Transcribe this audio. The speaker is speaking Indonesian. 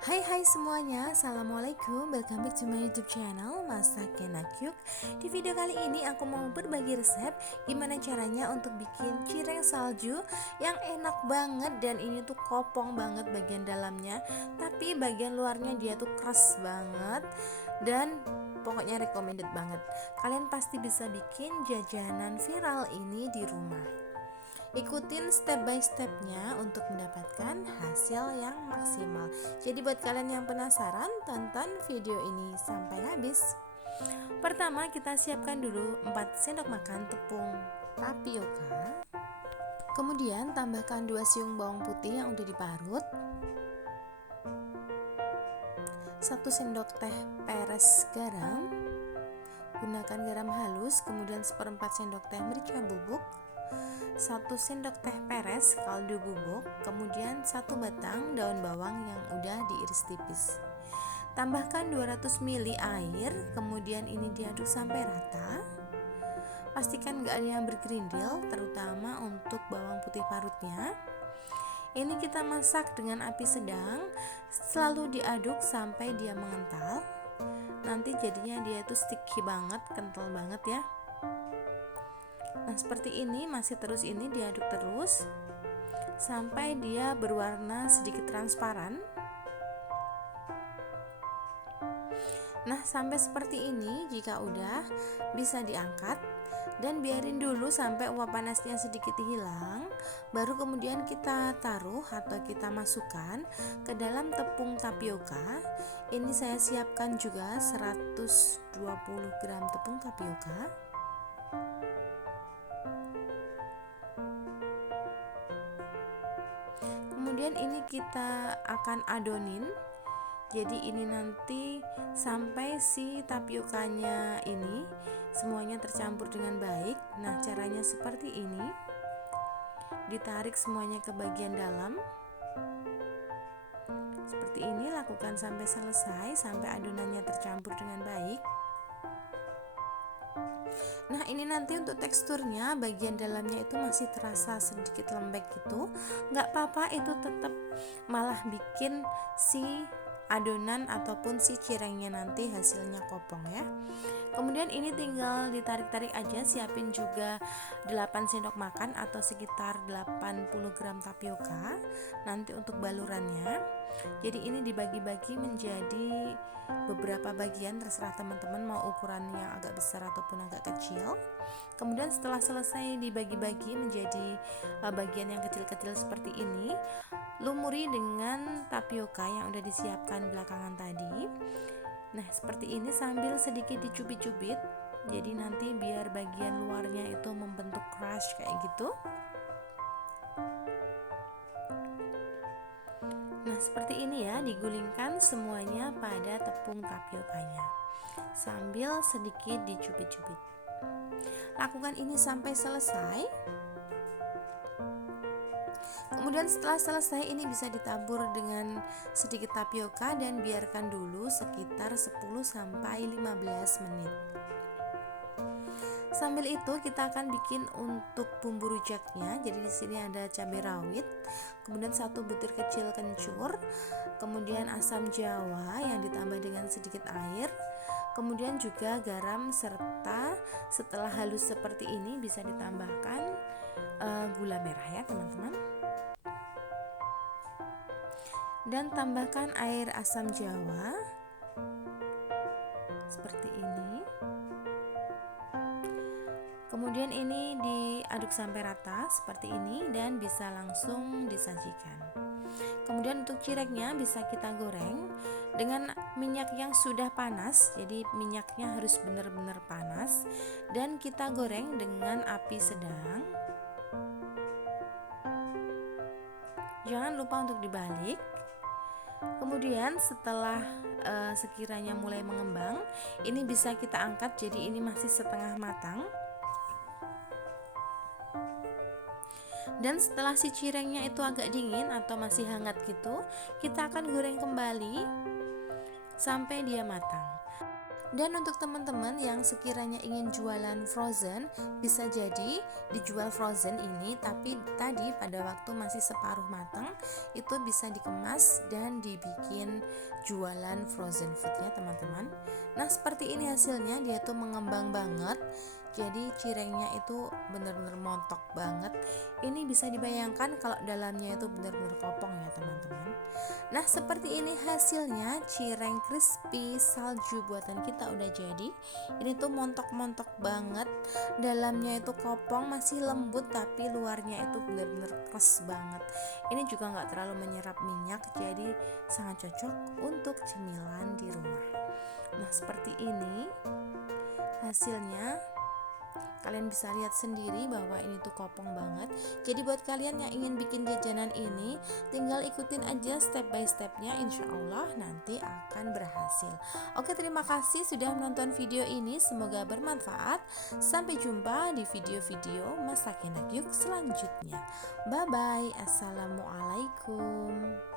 Hai semuanya, Assalamualaikum. Welcome back to my YouTube channel Masak Enak Yuk. Di video kali ini aku mau berbagi resep gimana caranya untuk bikin cireng salju yang enak banget. Dan ini tuh kopong banget bagian dalamnya, tapi bagian luarnya dia tuh keras banget. Dan pokoknya recommended banget. Kalian pasti bisa bikin jajanan viral ini di rumah. Ikutin step by stepnya untuk mendapatkan hasil yang maksimal. Jadi buat kalian yang penasaran, tonton video ini sampai habis. Pertama kita siapkan dulu 4 sendok makan tepung tapioka. Kemudian tambahkan 2 siung bawang putih yang udah diparut, 1 sendok teh peres garam, gunakan garam halus. Kemudian 1/4 sendok teh merica bubuk, 1 sendok teh peres kaldu bubuk, kemudian 1 batang daun bawang yang udah diiris tipis. Tambahkan 200 ml air, kemudian ini diaduk sampai rata. Pastikan gak ada yang bergerindil, terutama untuk bawang putih parutnya. Ini kita masak dengan api sedang, selalu diaduk sampai dia mengental. Nanti jadinya dia itu sticky banget, kental banget ya. Nah seperti ini, masih terus ini diaduk terus sampai dia berwarna sedikit transparan. Nah sampai seperti ini, jika udah bisa diangkat dan biarin dulu sampai uap panasnya sedikit hilang. Baru kemudian kita taruh atau kita masukkan ke dalam tepung tapioka. Ini saya siapkan juga 120 gram tepung tapioka. Kemudian ini kita akan adonin. Jadi ini nanti sampai si tapiokanya ini semuanya tercampur dengan baik. Nah caranya seperti ini, ditarik semuanya ke bagian dalam seperti ini. Lakukan sampai selesai, sampai adonannya tercampur dengan baik. Nah ini nanti untuk teksturnya, bagian dalamnya itu masih terasa sedikit lembek gitu. Nggak apa-apa, itu tetap malah bikin si adonan ataupun si cirengnya nanti hasilnya kopong ya. Kemudian ini tinggal ditarik-tarik aja. Siapin juga 8 sendok makan atau sekitar 80 gram tapioka nanti untuk balurannya. Jadi ini dibagi-bagi menjadi beberapa bagian, terserah teman-teman mau ukuran yang agak besar ataupun agak kecil. Kemudian setelah selesai dibagi-bagi menjadi bagian yang kecil-kecil seperti ini, lumuri dengan tapioka yang udah disiapkan belakangan tadi. Nah seperti ini sambil sedikit dicubit-cubit, jadi nanti biar bagian luarnya itu membentuk crush kayak gitu. Nah seperti ini ya, digulingkan semuanya pada tepung tapiokanya sambil sedikit dicubit-cubit. Lakukan ini sampai selesai. Kemudian setelah selesai ini bisa ditabur dengan sedikit tapioka dan biarkan dulu sekitar 10-15 menit. Sambil itu kita akan bikin untuk bumbu rujaknya. Jadi di sini ada cabai rawit, kemudian 1 butir kecil kencur, kemudian asam jawa yang ditambah dengan sedikit air, kemudian juga garam, serta setelah halus seperti ini bisa ditambahkan gula merah ya teman-teman. Dan tambahkan air asam jawa seperti ini. Kemudian ini diaduk sampai rata seperti ini dan bisa langsung disajikan. Kemudian untuk cirengnya bisa kita goreng dengan minyak yang sudah panas. Jadi minyaknya harus benar-benar panas dan kita goreng dengan api sedang. Jangan lupa untuk dibalik. Kemudian setelah sekiranya mulai mengembang, ini bisa kita angkat. Jadi ini masih setengah matang. Dan setelah si cirengnya itu agak dingin atau masih hangat gitu, kita akan goreng kembali sampai dia matang. Dan untuk teman-teman yang sekiranya ingin jualan frozen, bisa jadi dijual frozen ini, tapi tadi pada waktu masih separuh matang itu bisa dikemas dan dibikin jualan frozen foodnya teman-teman. Nah seperti ini hasilnya, dia tuh mengembang banget. Jadi cirengnya itu benar-benar montok banget. Ini bisa dibayangkan kalau dalamnya itu benar-benar kopong ya teman-teman. Nah seperti ini hasilnya, cireng crispy salju buatan kita udah jadi. Ini tuh montok-montok banget. Dalamnya itu kopong, masih lembut, tapi luarnya itu benar-benar keras banget. Ini juga nggak terlalu menyerap minyak, jadi sangat cocok untuk cemilan di rumah. Nah seperti ini hasilnya. Kalian bisa lihat sendiri bahwa ini tuh kopong banget. Jadi buat kalian yang ingin bikin jajanan ini, tinggal ikutin aja step by stepnya, insya Allah nanti akan berhasil. Oke, terima kasih sudah menonton video ini, semoga bermanfaat. Sampai jumpa di video-video Masak Enak Yuk selanjutnya. Bye bye, assalamualaikum.